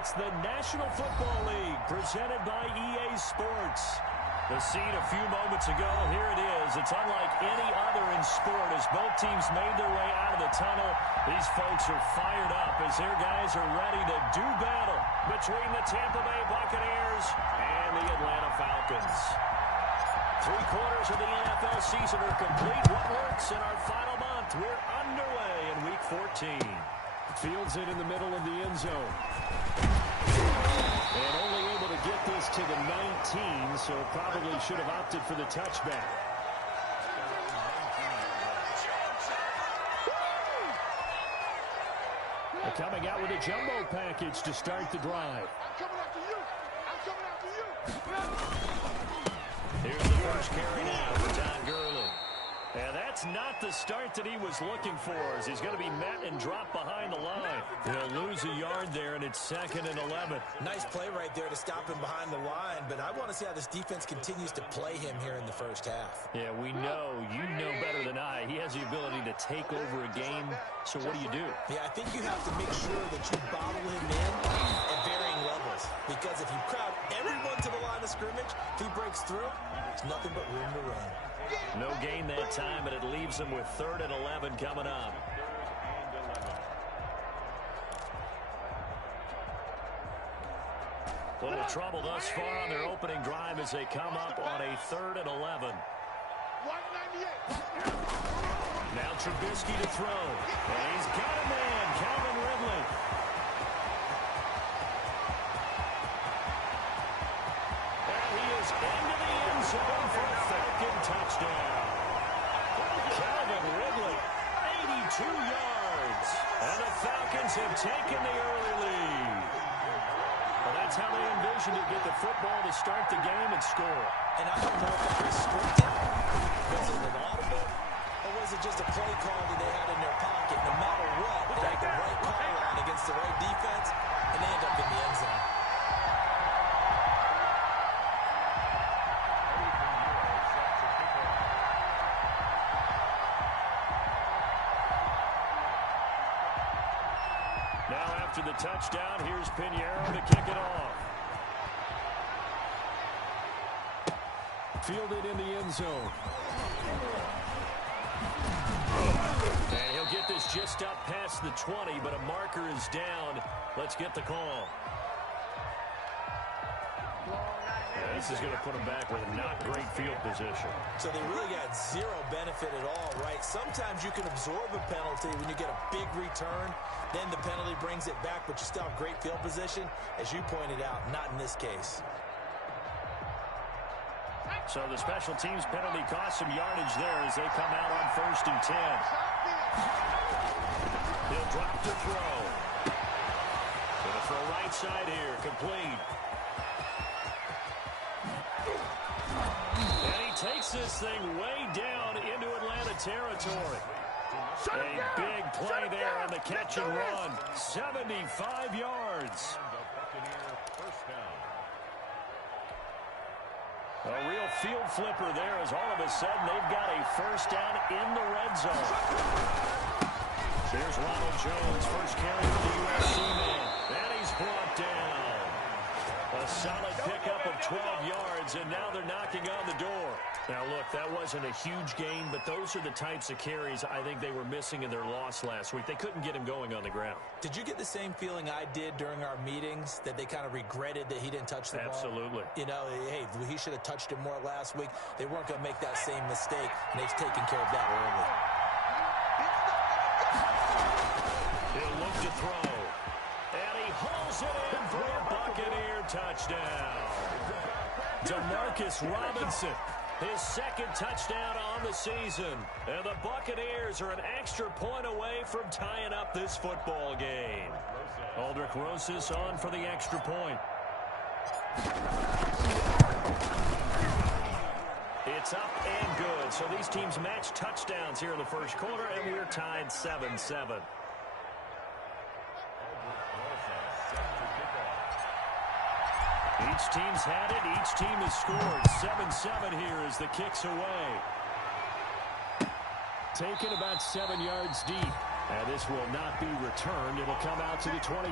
It's the National Football League presented by EA Sports. The scene a few moments ago, here it is. It's unlike any other in sport as both teams made their way out of the tunnel. These folks are fired up as their guys are ready to do battle between the Tampa Bay Buccaneers and the Atlanta Falcons. 3 quarters of the NFL season are complete. What works in our final month? We're underway in Week 14. Fields it in the middle of the end zone. And only able to get this to the 19, so probably should have opted for the touchback. They're coming out with a jumbo package to start the drive. Here's the first carry now for Todd Gurley. And that's not the start that he was looking for, as he's going to be met and dropped behind the line. He'll lose a yard there, and it's 2nd and 11. Nice play right there to stop him behind the line, but I want to see how this defense continues to play him here in the first half. Yeah, we know. You know better than I. He has the ability to take over a game, so what do? Yeah, I think you have to make sure that you bottle him in at varying levels, because if you crowd everyone to the line of scrimmage, if he breaks through, there's nothing but room to run. No gain that time, but it leaves them with 3rd and 11 coming up. Little trouble thus far on their opening drive as they come up on a 3rd and 11. Now Trubisky to throw. And he's got a man, Calvin Ridley. And he is into the end zone for a Falcon touchdown. Calvin Ridley, 82 yards. And the Falcons have taken the early lead. Well, that's how they envisioned it, get the football to start the game and score. And I don't know if that was scripted. Was it an audible? Or was it just a play call that they had in their pocket? No matter what, they had the right call line against the right defense, and they end up in the end zone. Now after the touchdown, here's Pinheiro to kick it off. Fielded in the end zone. And he'll get this just up past the 20, but a marker is down. Let's get the call. Yeah, this is going to put him back with a not great field position. So they really got zero benefit at all, right? Sometimes you can absorb a penalty when you get a big return. Then the penalty brings it back, but you still have great field position. As you pointed out, not in this case. So the special teams penalty cost some yardage there as they come out on 1st and 10. He'll drop to throw. Going to throw right side here, complete. And he takes this thing way down into Atlanta territory. A big play there on the catch and run. 75 yards. A real field flipper there as all of a sudden they've got a first down in the red zone. Here's Ronald Jones, first carry for the USC man. And he's brought down. A solid pickup of 12 yards, and now they're knocking on the door. Now, look, that wasn't a huge gain, but those are the types of carries I think they were missing in their loss last week. They couldn't get him going on the ground. Did you get the same feeling I did during our meetings, that they kind of regretted that he didn't touch the ball? Absolutely. You know, hey, he should have touched it more last week. They weren't going to make that same mistake, and they've taken care of that early. He'll look to throw. And he hauls it in for a Buccaneer touchdown. Demarcus Robinson, his 2nd touchdown on the season. And the Buccaneers are an extra point away from tying up this football game. Aldrich Rosas on for the extra point. It's up and good. So these teams match touchdowns here in the first quarter, and we're tied 7-7. Each team's had it. Each team has scored. 7-7 here as the kick's away. Taken about 7 yards deep. And this will not be returned. It'll come out to the 25.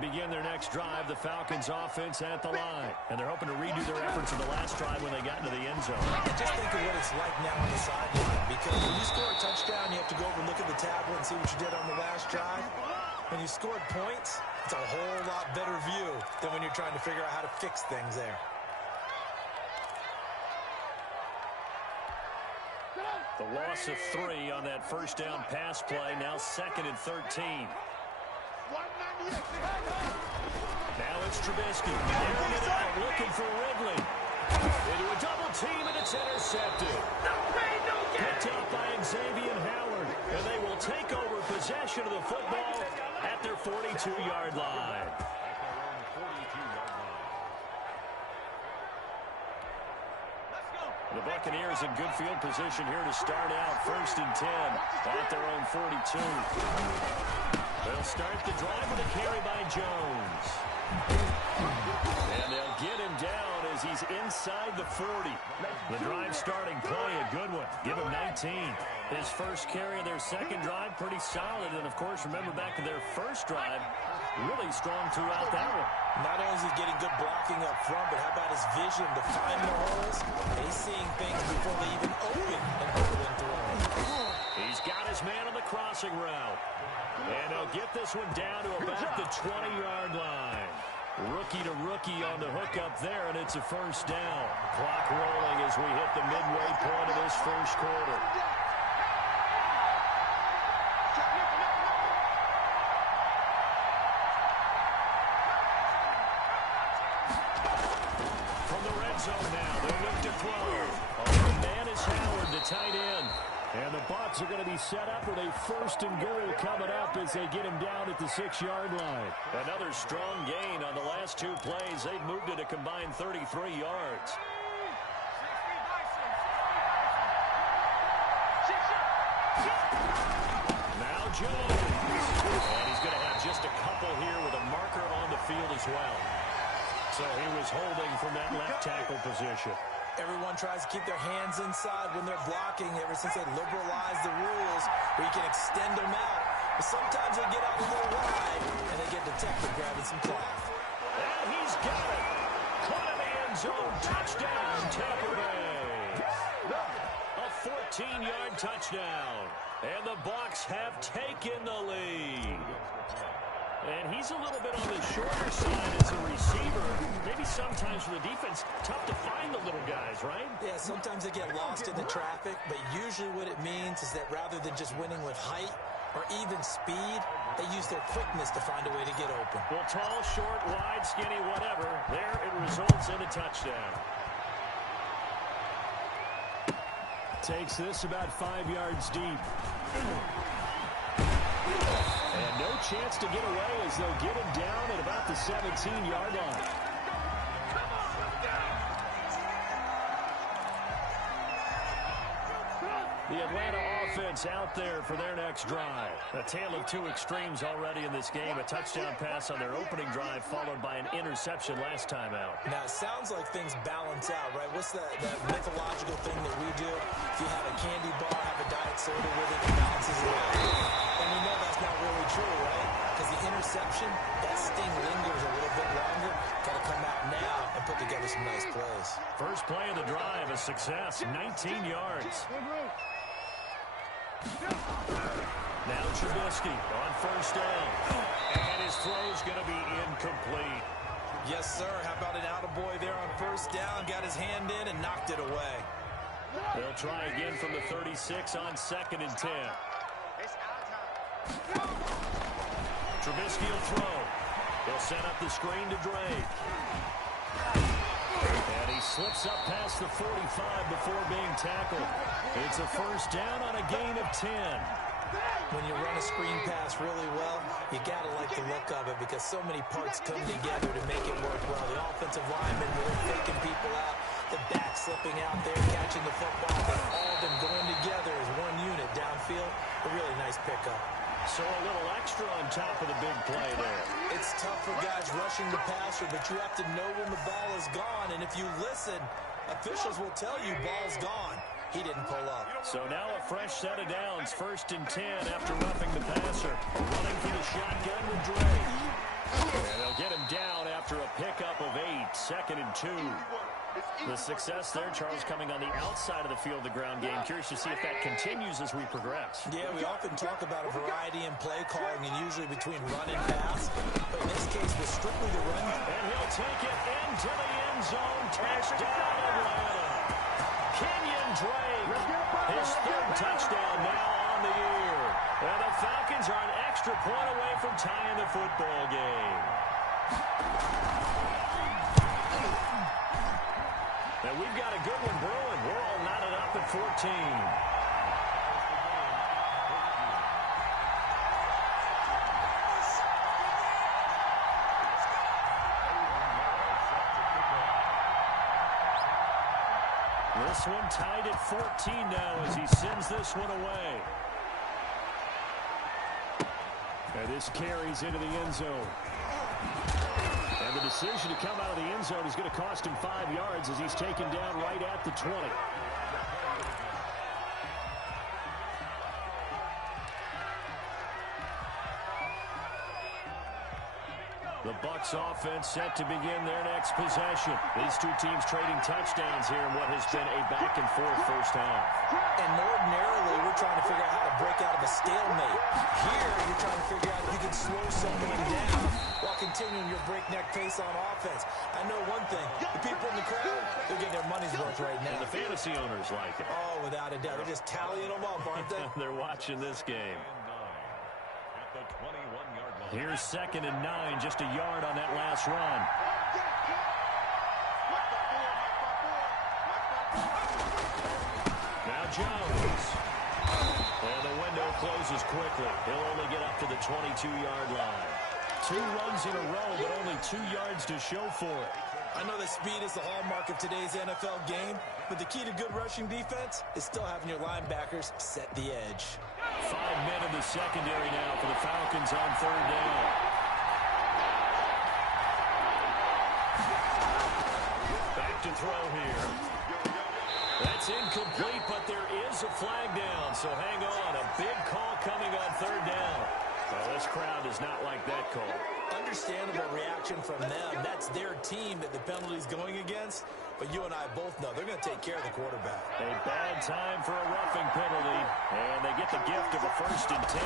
begin their next drive. The Falcons offense at the line. And they're hoping to redo their efforts in the last drive when they got into the end zone. And just think of what it's like now on the sideline. Because when you score a touchdown, you have to go over and look at the tablet and see what you did on the last drive. When you scored points, it's a whole lot better view than when you're trying to figure out how to fix things there. The loss of 3 on that first down pass play. Now 2nd and 13. Now it's Trubisky. Airing it out, looking for Ridley. Into a double team, and it's intercepted. Picked up by Xavier Howard. And they will take over possession of the football at their 42-yard line. The Buccaneers in good field position here to start out. 1st and 10 at their own 42. They'll start the drive with a carry by Jones. And they'll get him down as he's inside the 40. The drive starting play, a good one. Give him 19. His first carry of their second drive, pretty solid. And, of course, remember back to their first drive, really strong throughout that one. Not only is he getting good blocking up front, but how about his vision to find the holes? He's seeing things before they even open and hurdling through. He's got his man on the crossing route. And he'll get this one down to about the 20-yard line. Rookie to rookie on the hookup there, and it's a first down. Clock rolling as we hit the midway point of this first quarter. From the red zone now, they look to throw. Oh, man is Howard, the tight end. And the Bucks are going to be set up with a 1st and goal coming up as they get him down at the 6-yard line. Another strong gain on the last 2 plays. They've moved it a combined 33 yards. Now Jones. And he's going to have just a couple here with a marker on the field as well. So he was holding from that left tackle position. Everyone tries to keep their hands inside when they're blocking ever since they liberalized the rules where you can extend them out. But sometimes they get out a little wide and they get detected grabbing some cloth. And he's got it. Caught in the end zone. Touchdown, Tampa Bay. A 14-yard touchdown. And the Bucks have taken the lead. And he's a little bit on the shorter side as a receiver. Maybe sometimes for the defense, tough to find the little guys, right? Yeah, sometimes they get lost in the traffic, but usually what it means is that rather than just winning with height or even speed, they use their quickness to find a way to get open. Well, tall, short, wide, skinny, whatever. There it results in a touchdown. Takes this about 5 yards deep. And no chance to get away as they'll get him down at about the 17-yard line. The Atlanta offense out there for their next drive. A tale of 2 extremes already in this game. A touchdown pass on their opening drive followed by an interception last time out. Now, it sounds like things balance out, right? What's that mythological thing that we do? If you have a candy bar, have a diet soda with it, it balances it out. And we know that's not really true, right? Because the interception, that sting lingers a little bit longer. Got to come out now and put together some nice plays. First play of the drive, a success, 19 yards. Now Trubisky on first down. And his throw's going to be incomplete. Yes, sir. How about an attaboy there on first down? Got his hand in and knocked it away. They'll try again from the 36 on 2nd and 10. Trubisky will throw. He'll set up the screen to Drake. And he slips up past the 45 before being tackled. It's a first down on a gain of 10. When you run a screen pass really well, you got to like the look of it because so many parts come together to make it work well. The offensive linemen really faking people out. The back slipping out there, catching the football. But all of them going together as one unit downfield. A really nice pickup. So a little extra on top of the big play there. It's tough for guys rushing the passer, but you have to know when the ball is gone. And if you listen, officials will tell you ball's gone. He didn't pull up. So now a fresh set of downs. 1st and 10 after roughing the passer. Running for the shotgun with Drake. And they'll get him down after a pickup of 8, 2nd and 2. The success there, Charles, coming on the outside of the field, the ground game. Curious to see if that continues as we progress. Yeah, we often talk about a variety in play calling and usually between run and pass. But in this case, with strictly the run. And he'll take it into the end zone. Touchdown, Atlanta. Kenyon Drake, his 3rd touchdown now on the year. And the Falcons are an extra point away from tying the football game. And we've got a good one brewing. We're all knotted up at 14. This one tied at 14 now as he sends this one away. And this carries into the end zone. And the decision to come out of the end zone is going to cost him 5 yards as he's taken down right at the 20. The Bucks offense set to begin their next possession. These two teams trading touchdowns here in what has been a back-and-forth first half. And ordinarily, we're trying to figure out how to break out of a stalemate. Here, you're trying to figure out if you can slow someone down while continuing your breakneck pace on offense. I know one thing. The people in the crowd, they're getting their money's worth right now. And the fantasy owners like it. Oh, without a doubt. They're just tallying them up, aren't they? They're watching this game. Here's 2nd and 9, just a yard on that last run. Now Jones. And the window closes quickly. He'll only get up to the 22-yard line. 2 runs in a row, but only 2 yards to show for it. I know that speed is the hallmark of today's NFL game, but the key to good rushing defense is still having your linebackers set the edge. 5 men in the secondary now for the Falcons on 3rd down. Back to throw here. That's incomplete, but there is a flag down, so hang on. A big call coming on 3rd down. Well, this crowd does not like that call. Understandable reaction from them. That's their team that the penalty's going against. But you and I both know they're going to take care of the quarterback. A bad time for a roughing penalty. And they get the gift of a 1st and 10.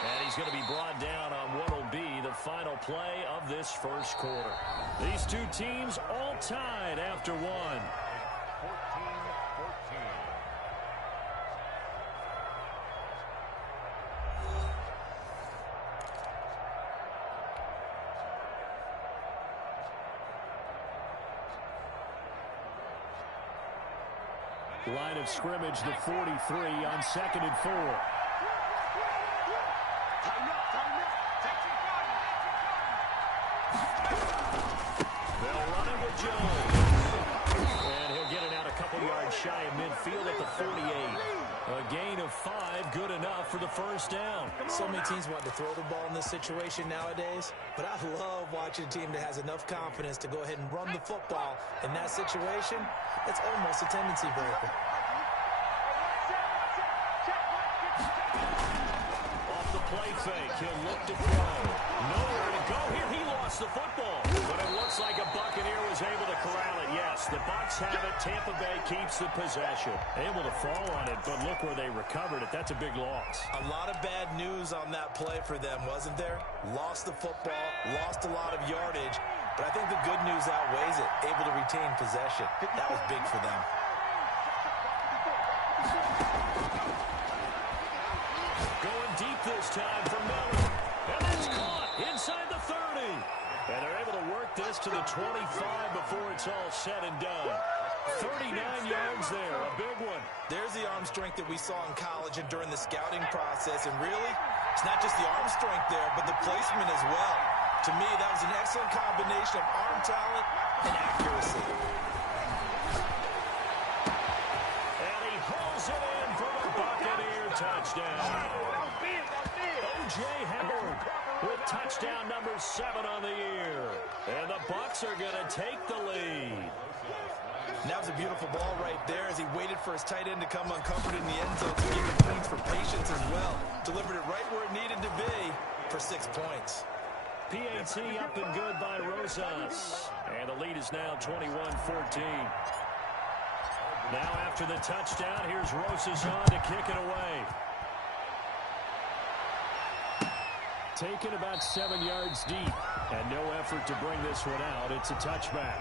And he's going to be brought down on what will be the final play of this first quarter. These two teams all tied after one. Line of scrimmage, the 43 on 2nd and 4. They'll run it with Jones. And he'll get it out a couple yards shy of midfield at the 48. A gain of 5, good enough for the 1st down. So many teams want to throw the ball in this situation nowadays, but I love watching a team that has enough confidence to go ahead and run the football. In that situation, it's almost a tendency breaker. Off the play fake, he'll look to throw. Nowhere to go here. He lost the football. But it looks like a Buccaneer was able to corral it. Yes, the Bucks have it. Tampa Bay keeps the possession. Able to fall on it, but look where they recovered it. That's a big loss. A lot of bad news on that play for them, wasn't there? Lost the football, lost a lot of yardage. But I think the good news outweighs it. Able to retain possession. That was big for them. Going deep this time for Miller. And it's caught inside the 30. And they're able to work this to the 25 before it's all said and done. 39 yards there, a big one. There's the arm strength that we saw in college and during the scouting process. And really, it's not just the arm strength there, but the placement as well. To me, that was an excellent combination of arm talent and accuracy. And he hauls it in for the Buccaneer touchdown. O.J. Howard with touchdown number 7 on the year. And the Bucks are going to take the lead. And that was a beautiful ball right there as he waited for his tight end to come uncovered in the end zone to give him points for patience as well. Delivered it right where it needed to be for 6 points. PAT up and good by Rosas. And the lead is now 21-14. Now after the touchdown, here's Rosas on to kick it away. Taken about 7 yards deep. And no effort to bring this one out. It's a touchback.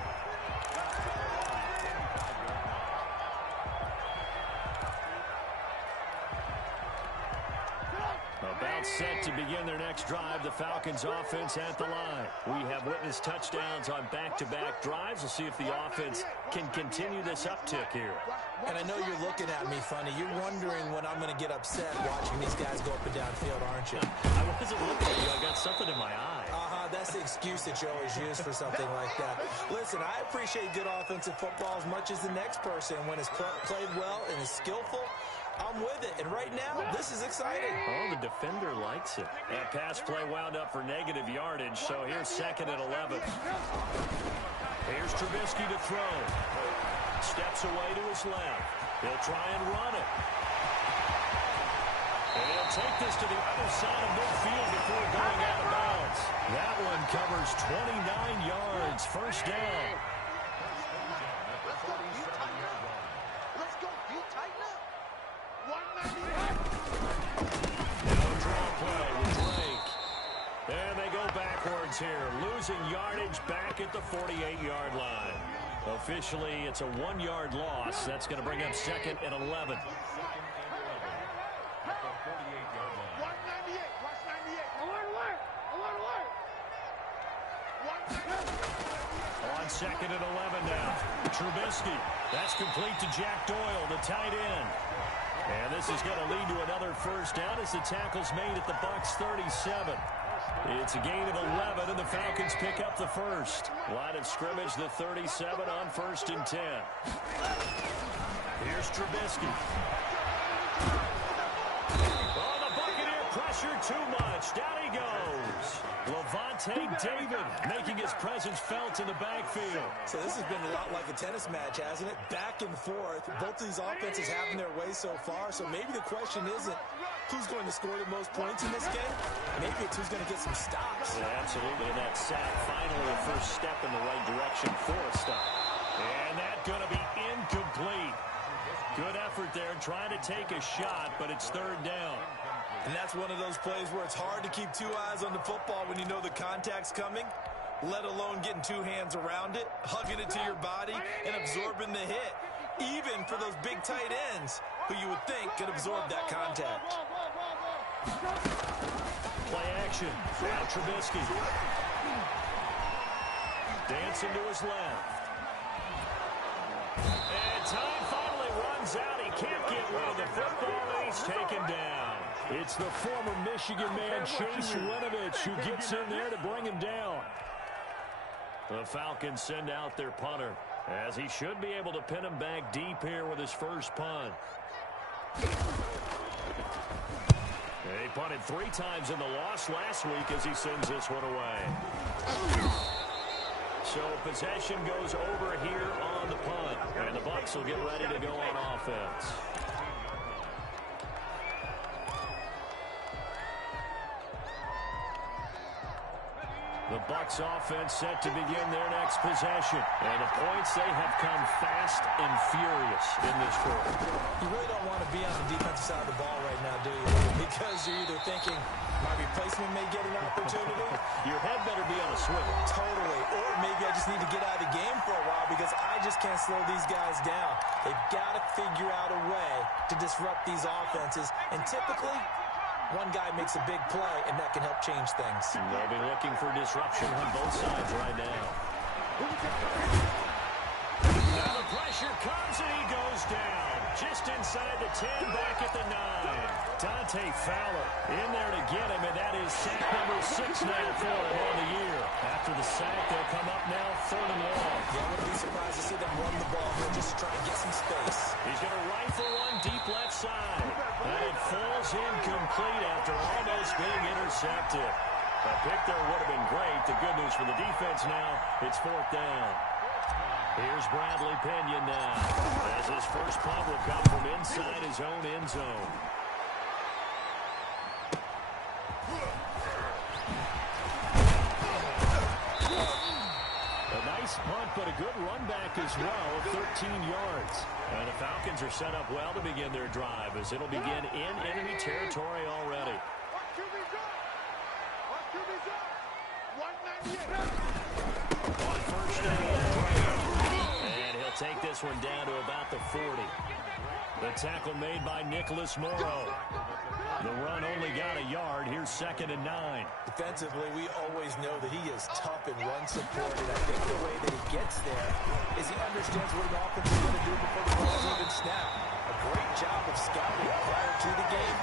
About set to begin their next drive. The Falcons offense at the line. We have witnessed touchdowns on back-to-back drives. We'll see if the offense can continue this uptick here. And I know you're looking at me funny. You're wondering when I'm going to get upset watching these guys go up and down field, aren't you? I wasn't looking at you. I got something in my eye. That's the excuse that you always use for something like that. Listen, I appreciate good offensive football as much as the next person. When it's played well and is skillful, I'm with it. And right now, this is exciting. Oh, the defender likes it. That pass play wound up for negative yardage, so here's 2nd and 11. Here's Trubisky to throw. Steps away to his left. He'll try and run it. And he'll take this to the other side of midfield before going out of bounds. That one covers 29 yards. First down. Let's go. You tighten up. Now a draw play with Drake. And they go backwards here. Losing yardage back at the 48-yard line. Officially, it's a 1-yard loss. That's going to bring up 2nd and 11. On 2nd and 11 now. Trubisky. That's complete to Jack Doyle, the tight end. And this is going to lead to another first down as the tackle's made at the Bucks 37. It's a gain of 11, and the Falcons pick up the first. Line of scrimmage, the 37 on 1st and 10. Here's Trubisky. Oh, the Buccaneer pressure too much. Down he goes. Levante David making his presence felt in the backfield. So this has been a lot like a tennis match, hasn't it? Back and forth. Both of these offenses having their way so far. So maybe the question isn't who's going to score the most points in this game. Maybe it's who's going to get some stops. Yeah, absolutely. And that sack, finally a first step in the right direction for a stop. And that's going to be incomplete. Good effort there trying to take a shot, but it's 3rd down. And that's one of those plays where it's hard to keep 2 eyes on the football when you know the contact's coming, let alone getting 2 hands around it, hugging it to your body, and absorbing the hit, even for those big tight ends who you would think could absorb that contact. Play action. Now Trubisky. Dancing to his left. And time finally runs out. He can't get rid of the football, and he's taken down. It's the former Michigan man, Chase Winovich, who gets in there to bring him down. The Falcons send out their punter, as he should be able to pin him back deep here with his first punt. He punted 3 times in the loss last week as he sends this one away. So possession goes over here on the punt, and the Bucks will get ready to go on offense. The Bucks offense set to begin their next possession. And the points, they have come fast and furious in this quarter. You really don't want to be on the defensive side of the ball right now, do you? Because you're either thinking, my replacement may get an opportunity. Your head better be on a swivel. Totally. Or maybe I just need to get out of the game for a while because I just can't slow these guys down. They've got to figure out a way to disrupt these offenses. And typically, one guy makes a big play, and that can help change things. They'll be looking for disruption on both sides right now. Now the pressure comes, and he goes down. Just inside the 10, back at the 9. Dante Fowler in there to get him, and that is sack number 6 now for him on the year. After the sack, they'll come up now 3rd and long. Yeah, I wouldn't be surprised to see them run the ball here just to try and get some space. He's going to rifle one deep left side. And it falls incomplete after almost being intercepted. A pick there would have been great. The good news for the defense now, it's 4th down. Here's Bradley Pinion now, as his first punt will come from inside his own end zone. A nice punt, but a good run back as well, 13 yards. And the Falcons are set up well to begin their drive, as it'll begin in enemy territory already. On first down, and he'll take this one down to about the 40. The tackle made by Nicholas Morrow. The run only got a yard. Here's 2nd and 9. Defensively, we always know that he is tough in run support, and I think the way that he gets there is he understands what an offense is going to do before the ball's even snapped. A great job of scouting prior to the game,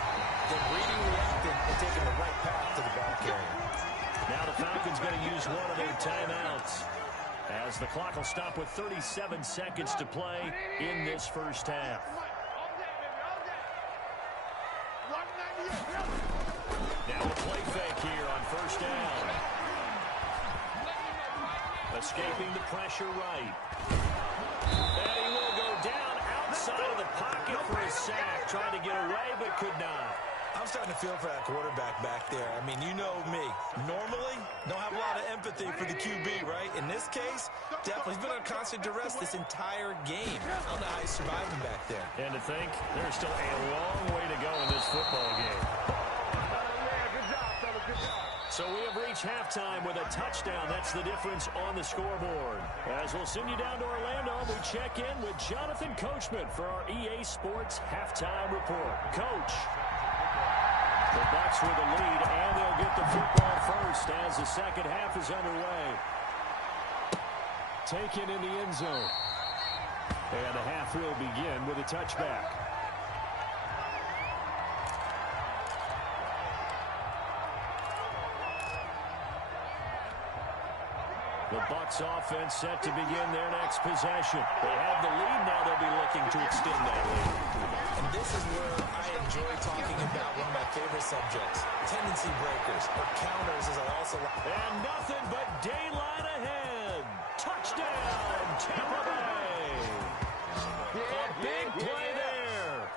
then reading, reacting, and taking the right path to the ball carrier. Now the Falcons going to use one of their timeouts, as the clock will stop with 37 seconds to play in this first half. Now a play fake here on first down. Escaping the pressure right. And he will go down outside of the pocket for a sack. Trying to get away, but could not. I'm starting to feel for that quarterback back there. I mean, you know me. Normally, don't have a lot of empathy for the QB, right? In this case, definitely. He's been on constant duress this entire game. I don't know how he's surviving back there. And to think, there's still a long way to go in this football game. So we have reached halftime with a touchdown. That's the difference on the scoreboard. As we'll send you down to Orlando, we check in with Jonathan Coachman for our EA Sports Halftime Report. Coach. The Bucks with the lead, and they'll get the football first as the second half is underway. Taken in the end zone. And the half will begin with a touchback. The Bucks offense set to begin their next possession. They have the lead now. They'll be looking to extend that lead. And this is where I enjoy talking about one of my favorite subjects, tendency breakers, or counters, as I also like. And nothing but daylight ahead. Touchdown, Tampa Bay. A big play there.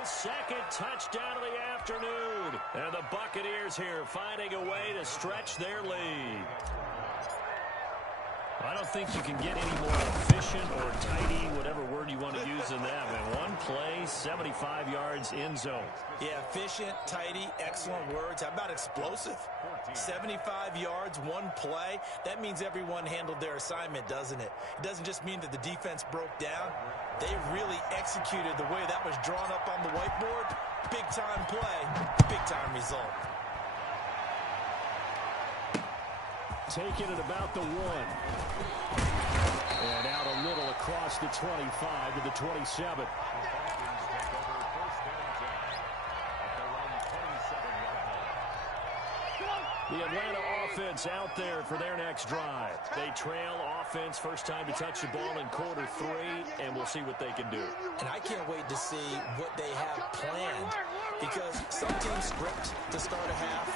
His second touchdown of the afternoon. And the Buccaneers here finding a way to stretch their lead. I don't think you can get any more efficient or tidy, whatever word you want to use in that. Man, one play, 75 yards in zone. Yeah, efficient, tidy, excellent words. How about explosive? 75 yards, one play. That means everyone handled their assignment, doesn't it? It doesn't just mean that the defense broke down. They really executed the way that was drawn up on the whiteboard. Big-time play, big-time result. Taken at about the 1. And out a little across the 25 to the 27. The Atlanta offense out there for their next drive. They trail offense, first time to touch the ball in quarter 3, and we'll see what they can do. And I can't wait to see what they have planned, because some teams script to start a half.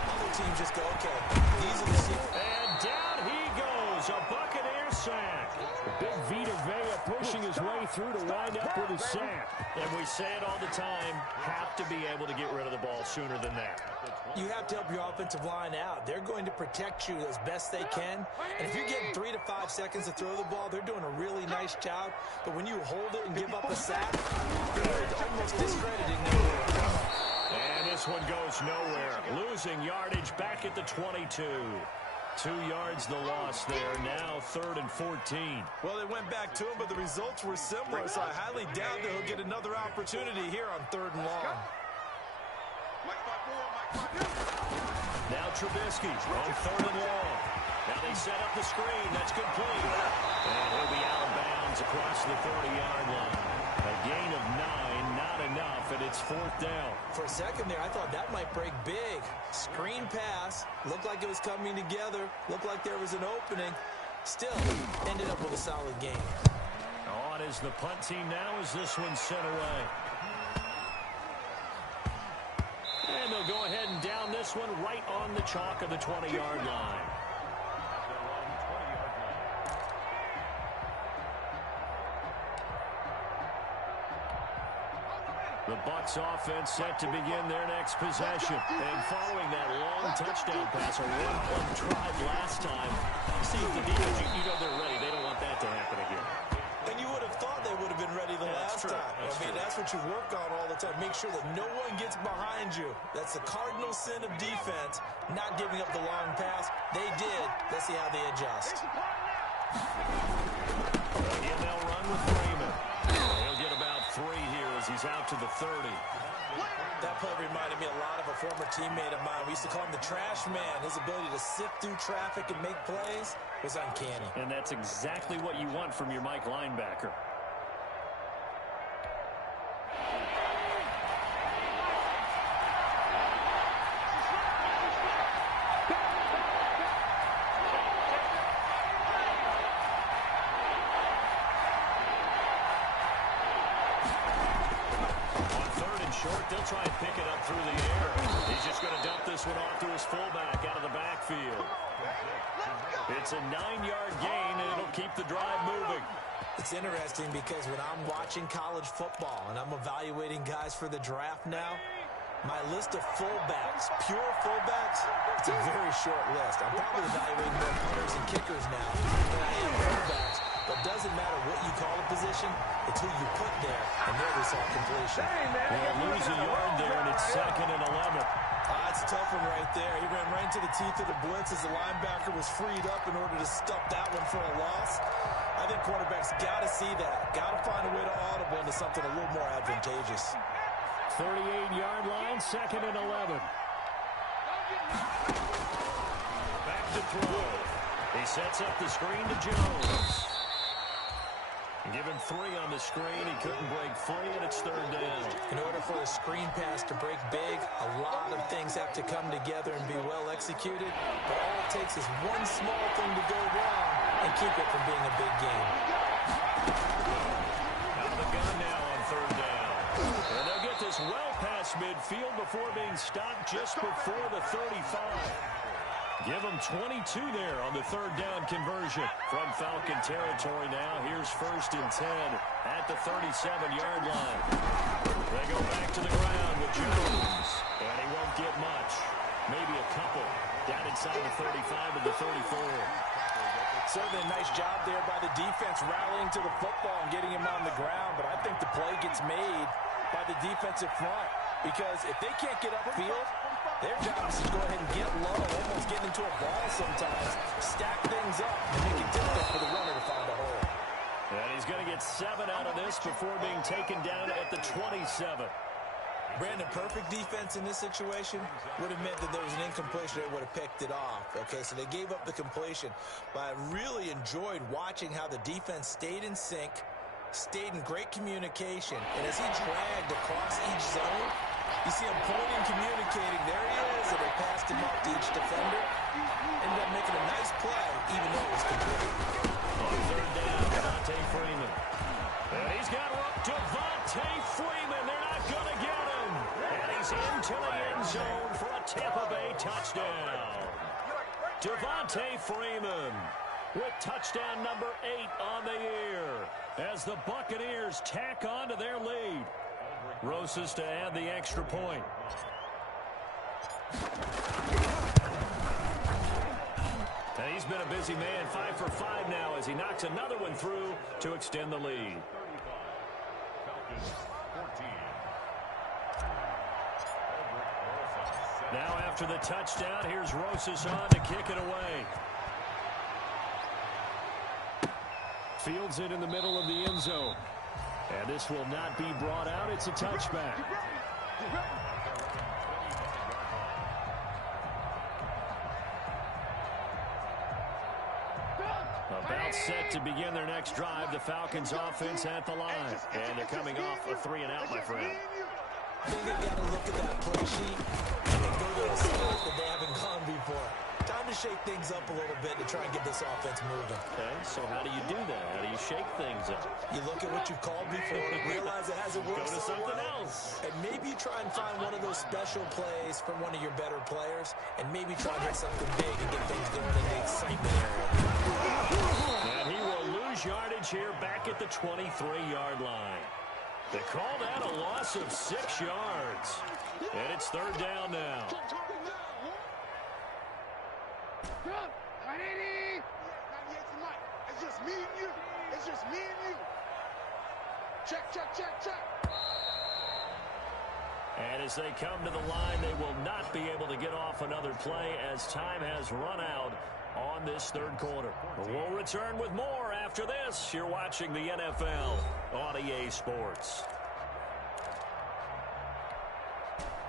Other teams just go, okay, these are the sequences. And down he goes, a Buccaneer sack. Big Vita Vea pushing his way through to wind up with a sack. And we say it all the time, have to be able to get rid of the ball sooner than that. You have to help your offensive line out. They're going to protect you as best they can. And if you're getting 3 to 5 seconds to throw the ball, they're doing a really nice job. But when you hold it and give up a sack, you're almost discrediting their work. And this one goes nowhere. Losing yardage back at the 22. 2 yards the loss there. Now 3rd and 14. Well, they went back to him, but the results were similar, so I highly doubt that he'll get another opportunity here on 3rd and long. Now Trubisky on 3rd and long. Now they set up the screen. That's complete. And he'll be out of bounds across the 30-yard line. A gain of 9, not enough, and it's 4th down. For a second there, I thought that might break big. Screen pass. Looked like it was coming together. Looked like there was an opening. Still, ended up with a solid game. On is the punt team now as this one's sent away. And they'll go ahead and down this one right on the chalk of the 20-yard line. Bucks offense set to begin their next possession. And following that long touchdown pass, a run-on drive last time, see the defense, you know they're ready. They don't want that to happen again. And you would have thought they would have been ready the last time. That's what you work on all the time. Make sure that no one gets behind you. That's the cardinal sin of defense, not giving up the long pass. They did. Let's see how they adjust. Again, they'll run with Freeman. He'll get about 3 here as he's out to the 30. That play reminded me a lot of a former teammate of mine. We used to call him the trash man. His ability to sift through traffic and make plays was uncanny. And that's exactly what you want from your Mike linebacker. Short, they'll try and pick it up through the air. He's just going to dump this one off to his fullback out of the backfield. It's a 9-yard gain, and it'll keep the drive moving. It's interesting because when I'm watching college football and I'm evaluating guys for the draft now, my list of fullbacks, pure fullbacks, it's a very short list. I'm probably evaluating more punters and kickers now than I am fullbacks. But it doesn't matter what you call a position, it's who you put there, and there we saw completion. They'll lose a yard there, and it's 2nd and 11. That's a tough one right there. He ran right into the teeth of the blitz as the linebacker was freed up in order to stuff that one for a loss. I think quarterbacks got to see that. Got to find a way to audible into something a little more advantageous. 38-yard line, 2nd and 11. Back to throw. He sets up the screen to Jones. Give him 3 on the screen. He couldn't break free, and it's 3rd down. In order for a screen pass to break big, a lot of things have to come together and be well executed. But all it takes is one small thing to go wrong and keep it from being a big game. Out of the gun now on 3rd down. And they'll get this well past midfield before being stopped just before the 35. Give them 22 there on the 3rd down conversion. From Falcon territory now, here's 1st and 10 at the 37-yard line. They go back to the ground with Jones, and he won't get much. Maybe a couple down inside the 35 and the 34. Certainly a nice job there by the defense rallying to the football and getting him on the ground, but I think the play gets made by the defensive front because if they can't get upfield, their job is to go ahead and get low, almost get into a ball sometimes, stack things up, and make it difficult for the runner to find a hole. And he's going to get 7 out of this before being taken down at the 27. Brandon, perfect defense in this situation would have meant that there was an incompletion. They would have picked it off. Okay, so they gave up the completion. But I really enjoyed watching how the defense stayed in sync, stayed in great communication, and as he dragged across each zone, you see him pointing, communicating. There he is, and they passed him up to each defender. Ended up making a nice play, even though it was complete. On 3rd down, Devontae Freeman. And he's got Devontae Freeman. They're not going to get him. And he's into the end zone for a Tampa Bay touchdown. Devontae Freeman with touchdown number 8 on the year as the Buccaneers tack on to their lead. Rosas to add the extra point. And he's been a busy man, 5 for 5 now as he knocks another one through to extend the lead. Now after the touchdown, here's Rosas on to kick it away. Fields it in the middle of the end zone. And this will not be brought out. It's a touchback. About set to begin their next drive. The Falcons offense at the line. And they're coming off a 3-and-out, my friend. I think they've got to look at that play sheet and go to a spot that they haven't gone before. Time to shake things up a little bit to try and get this offense moving. Okay, so how do you do that? How do you shake things up? You look at what you've called before, realize it hasn't worked. Go to something else. And maybe try and find one of those special plays from one of your better players, and maybe try and get something big and get things going in the excitement area. And he will lose yardage here back at the 23-yard line. They call that a loss of 6 yards. And it's third down now. It's just me and you. It's just me and you. Check, check, check, check. And as they come to the line, they will not be able to get off another play as time has run out on this third quarter. But we'll return with more after this. You're watching the NFL on EA Sports.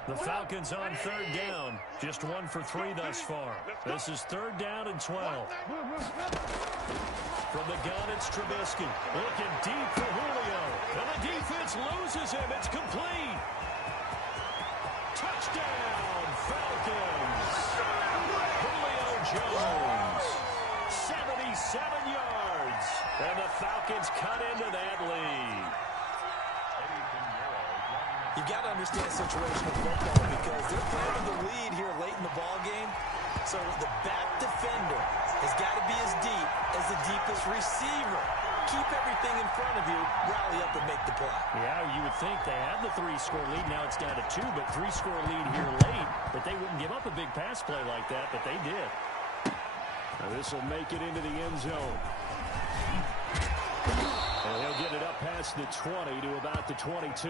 The Falcons on third down. Just 1 for 3 thus far. This is third down and 12. From the gun, it's Trubisky. Looking deep for Julio. And the defense loses him. It's complete. Touchdown, Falcons. Julio Jones. 77 yards. And the Falcons cut into that lead. You've got to understand situational football because they're playing with the lead here late in the ball game. So the back defender has got to be as deep as the deepest receiver. Keep everything in front of you, rally up and make the play. Yeah, you would think they had the 3-score lead. Now it's down to 2, but 3-score lead here late. But they wouldn't give up a big pass play like that, but they did. Now this will make it into the end zone. And he'll get it up past the 20 to about the 22.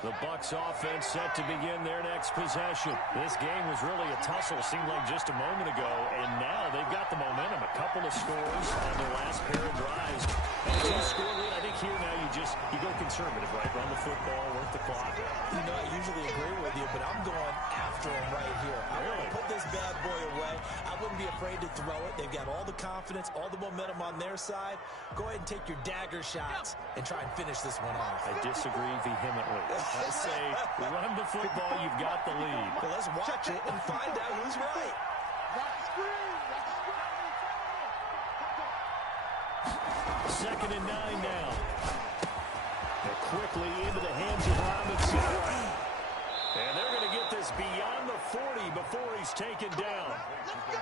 The Bucks offense set to begin their next possession. This game was really a tussle, seemed like just a moment ago, and now they've got the momentum. A couple of scores on their last pair of drives. A 2-score lead. I think here now you go conservative, right? Run the football, work the clock. You know, I usually agree with you, but I'm going after him right here. I want to put this bad boy away. I wouldn't be afraid to throw it. They've got all the confidence, all the momentum on their side. Go ahead and take your dagger shots and try and finish this one off. I disagree vehemently. I say, run the football, you've got the lead. Well, let's watch it and find out who's right. Second and 9 now. They're quickly into the hands of Robinson. And they're going to get this beyond the 40 before he's taken down.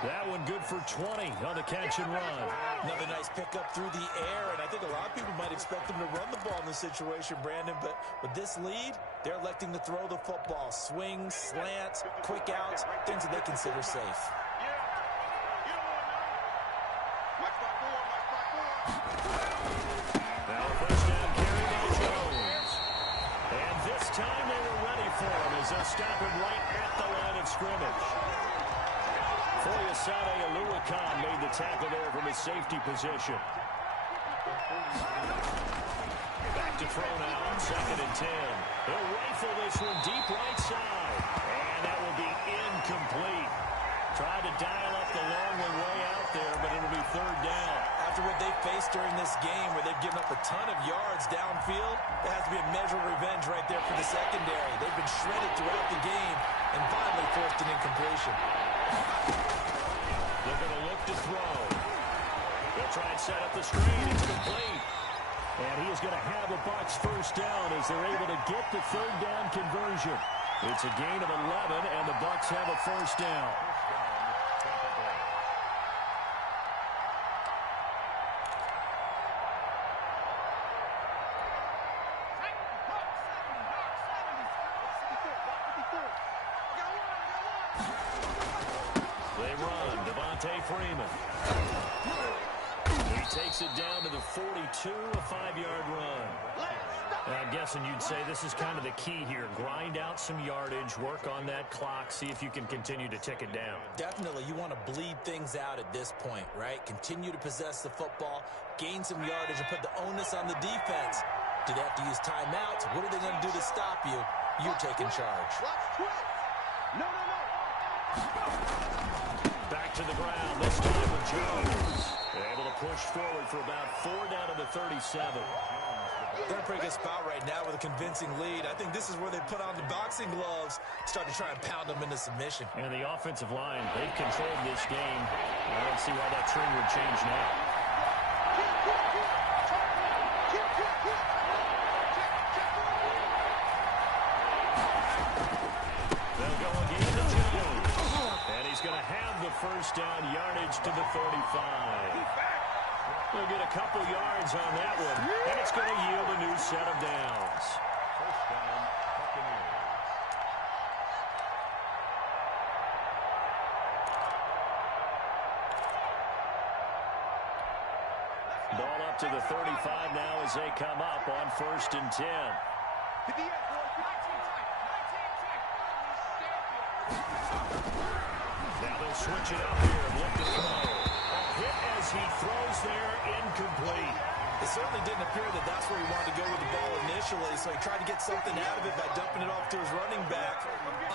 That one good for 20 on the catch and run. Another nice pickup through the air, and I think a lot of people might expect them to run the ball in this situation, Brandon, but with this lead, they're electing to throw the football. Swings, slants, quick outs, things that they consider safe. Now a first down carry by Jones. And this time they were ready for him as they'll stop him right at the line of scrimmage. Foyesade Aluakan made the tackle there from his safety position. Back to throw now on 2nd and 10. He'll rifle this one deep right side. And that will be incomplete. Tried to dial up the long one way out there, but it'll be third down. After what they faced during this game where they've given up a ton of yards downfield, there has to be a measure of revenge right there for the secondary. They've been shredded throughout the game and finally forced an incompletion. They're going to look to throw. They'll try and set up the screen. It's complete. And he is going to have the Bucks first down as they're able to get the third down conversion. It's a gain of 11, and the Bucks have a first down. They run. Devontae Freeman. He takes it down to the 42, a 5-yard run. I'm guessing you'd say this is kind of the key here. Grind out some yardage, work on that clock, see if you can continue to tick it down. Definitely, you want to bleed things out at this point, right? Continue to possess the football, gain some yardage, and put the onus on the defense. Do they have to use timeouts? What are they going to do to stop you? You're taking charge. No. Back to the ground, this time with Jones. Able to push forward for about 4 down to the 37. They're in a pretty good spot right now with a convincing lead. I think this is where they put on the boxing gloves, start to try and pound them into submission. And the offensive line, they've controlled this game. I don't see why that trend would change now. to have the first down, yardage to the 35. They'll get a couple yards on that one, and it's going to yield a new set of downs. First down, Buccaneers. Ball up to the 35 now as they come up on 1st and 10. Now they'll switch it up here and look to throw. A hit as he throws there, incomplete. It certainly didn't appear that that's where he wanted to go with the ball initially, so he tried to get something out of it by dumping it off to his running back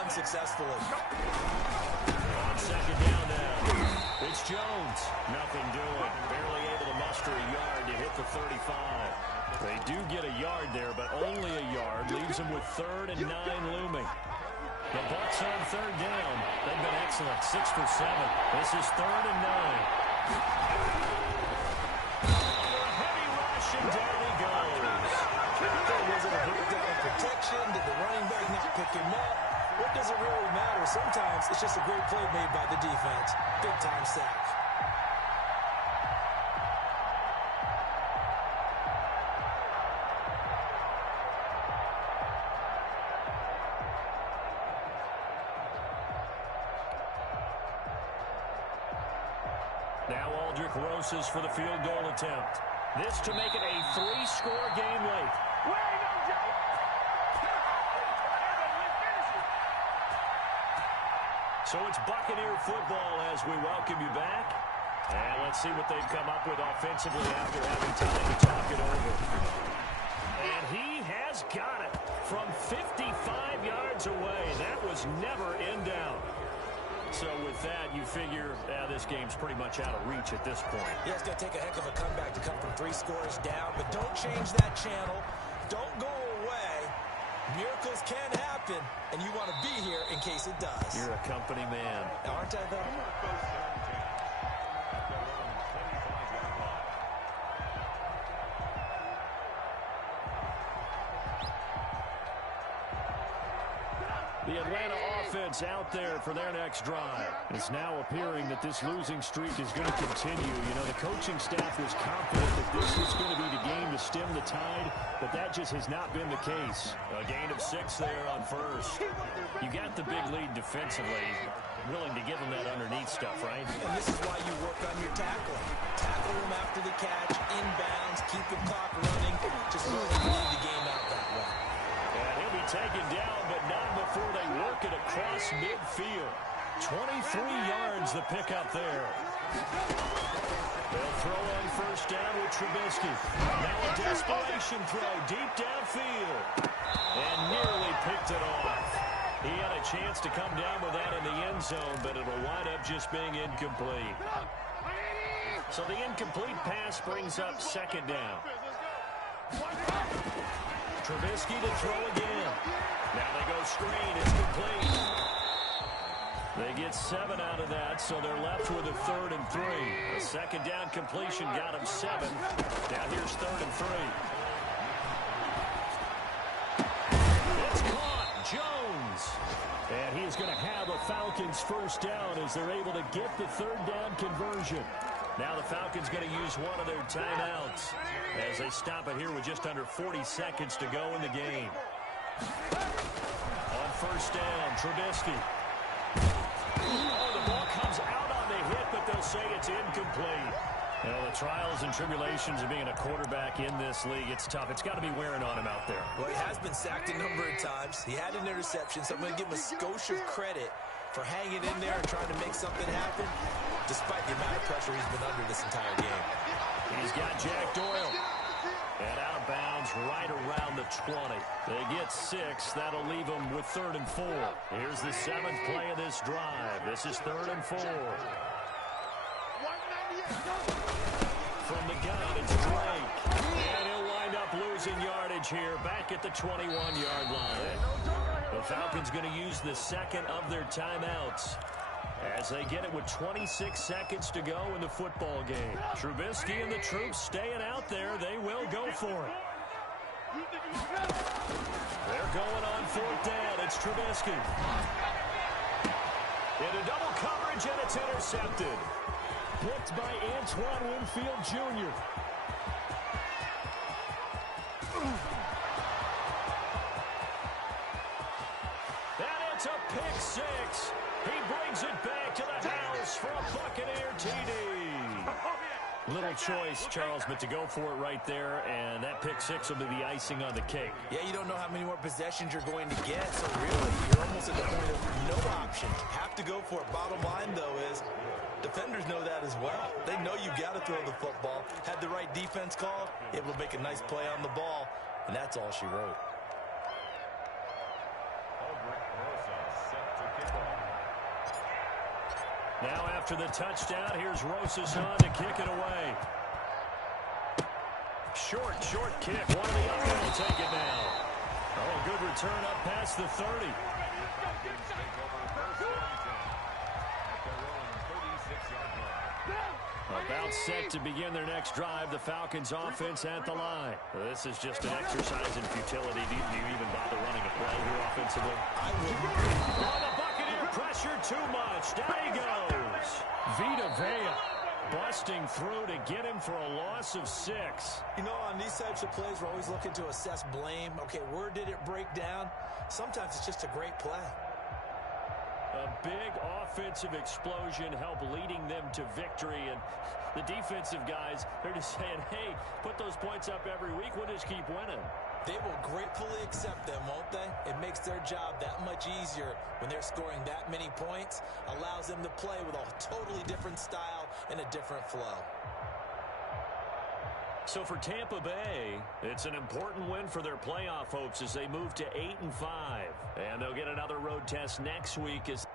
unsuccessfully. On 2nd down now, it's Jones. Nothing doing. Barely able to muster a yard to hit the 35. They do get a yard there, but only a yard. Leaves them with 3rd and 9 looming. The Bucks on 3rd down. They've been excellent. 6 for 7. This is 3rd and 9. Under a heavy rush, and down he goes. Was it a breakdown in protection? Did the running back not pick him up? What does it really matter? Sometimes it's just a great play made by the defense. Big-time sack. Now Aldrich Rosas for the field goal attempt. This to make it a 3-score game late. So it's Buccaneer football as we welcome you back. And let's see what they've come up with offensively after having time to talk it over. And he has got it from 55 yards away. That was never in doubt. So with that, you figure this game's pretty much out of reach at this point. Yeah, it's going to take a heck of a comeback to come from 3 scores down, but don't change that channel. Don't go away. Miracles can happen, and you want to be here in case it does. You're a company man. Aren't I, though? The Atlanta offense out there for their next drive. It's now appearing that this losing streak is going to continue. You know, the coaching staff was confident that this was going to be the game to stem the tide, but that just has not been the case. A gain of 6 there on 1st. You got the big lead defensively. Willing to give them that underneath stuff, right? And this is why you work on your tackling. Tackle them after the catch, inbounds, keep the clock running. Just really lead the game out that way. And he'll be taken down, but not before they work it across midfield. 23 yards the pickup there. They'll throw on 1st down with Trubisky. Now a desperation throw deep downfield. And nearly picked it off. He had a chance to come down with that in the end zone, but it'll wind up just being incomplete. So the incomplete pass brings up 2nd down. Trubisky to throw again. Now they go screen. It's complete. They get 7 out of that, so they're left with a 3rd and 3. A 2nd down completion got them 7. Now here's 3rd and 3. It's caught. Jones. And he's going to have a Falcons 1st down as they're able to get the 3rd down conversion. Now the Falcons going to use one of their timeouts as they stop it here with just under 40 seconds to go in the game. On 1st down, Trubisky. Oh, the ball comes out on the hit, but they'll say it's incomplete. You know, the trials and tribulations of being a quarterback in this league, it's tough. It's got to be wearing on him out there. Well, he has been sacked a number of times. He had an interception, so I'm going to give him a skosh of credit for hanging in there and trying to make something happen, despite the amount of pressure he's been under this entire game. He's got Jack Doyle. And out of bounds right around the 20. They get 6. That'll leave them with 3rd and 4. Here's the 7th play of this drive. This is 3rd and 4. From the gun, it's Drake. And he'll wind up losing yardage here back at the 21-yard line. The Falcons going to use the 2nd of their timeouts as they get it with 26 seconds to go in the football game. Trubisky and the troops staying out there. They will go for it. They're going on 4th down. It's Trubisky. Into double coverage, and it's intercepted. Picked by Antoine Winfield Jr. And it's a pick six. He brings it back to the house for a Buccaneer TD. Little choice, Charles, but to go for it right there, and that pick six will be the icing on the cake. Yeah, you don't know how many more possessions you're going to get, so really, you're almost at the point of no option. Have to go for it. Bottom line, though, is defenders know that as well. They know you got to throw the football. Had the right defense called, able to make a nice play on the ball, and that's all she wrote. Now after the touchdown, here's Rosas on to kick it away. Short kick. One of the other will take it now. Oh, good return up past the 30. About set to begin their next drive. The Falcons offense at the line. This is just an exercise in futility. Do you even bother running a play here offensively? I would. Oh, the Buccaneer pressure too much. Down he goes. Vita Vea busting through to get him for a loss of 6. You know, on these types of plays, we're always looking to assess blame. Okay, where did it break down? Sometimes it's just a great play. A big offensive explosion helped leading them to victory. And the defensive guys, they're just saying, hey, put those points up every week. We'll just keep winning. They will gratefully accept them, won't they? It makes their job that much easier when they're scoring that many points. Allows them to play with a totally different style and a different flow. So for Tampa Bay, it's an important win for their playoff hopes as they move to 8-5. And they'll get another road test next week as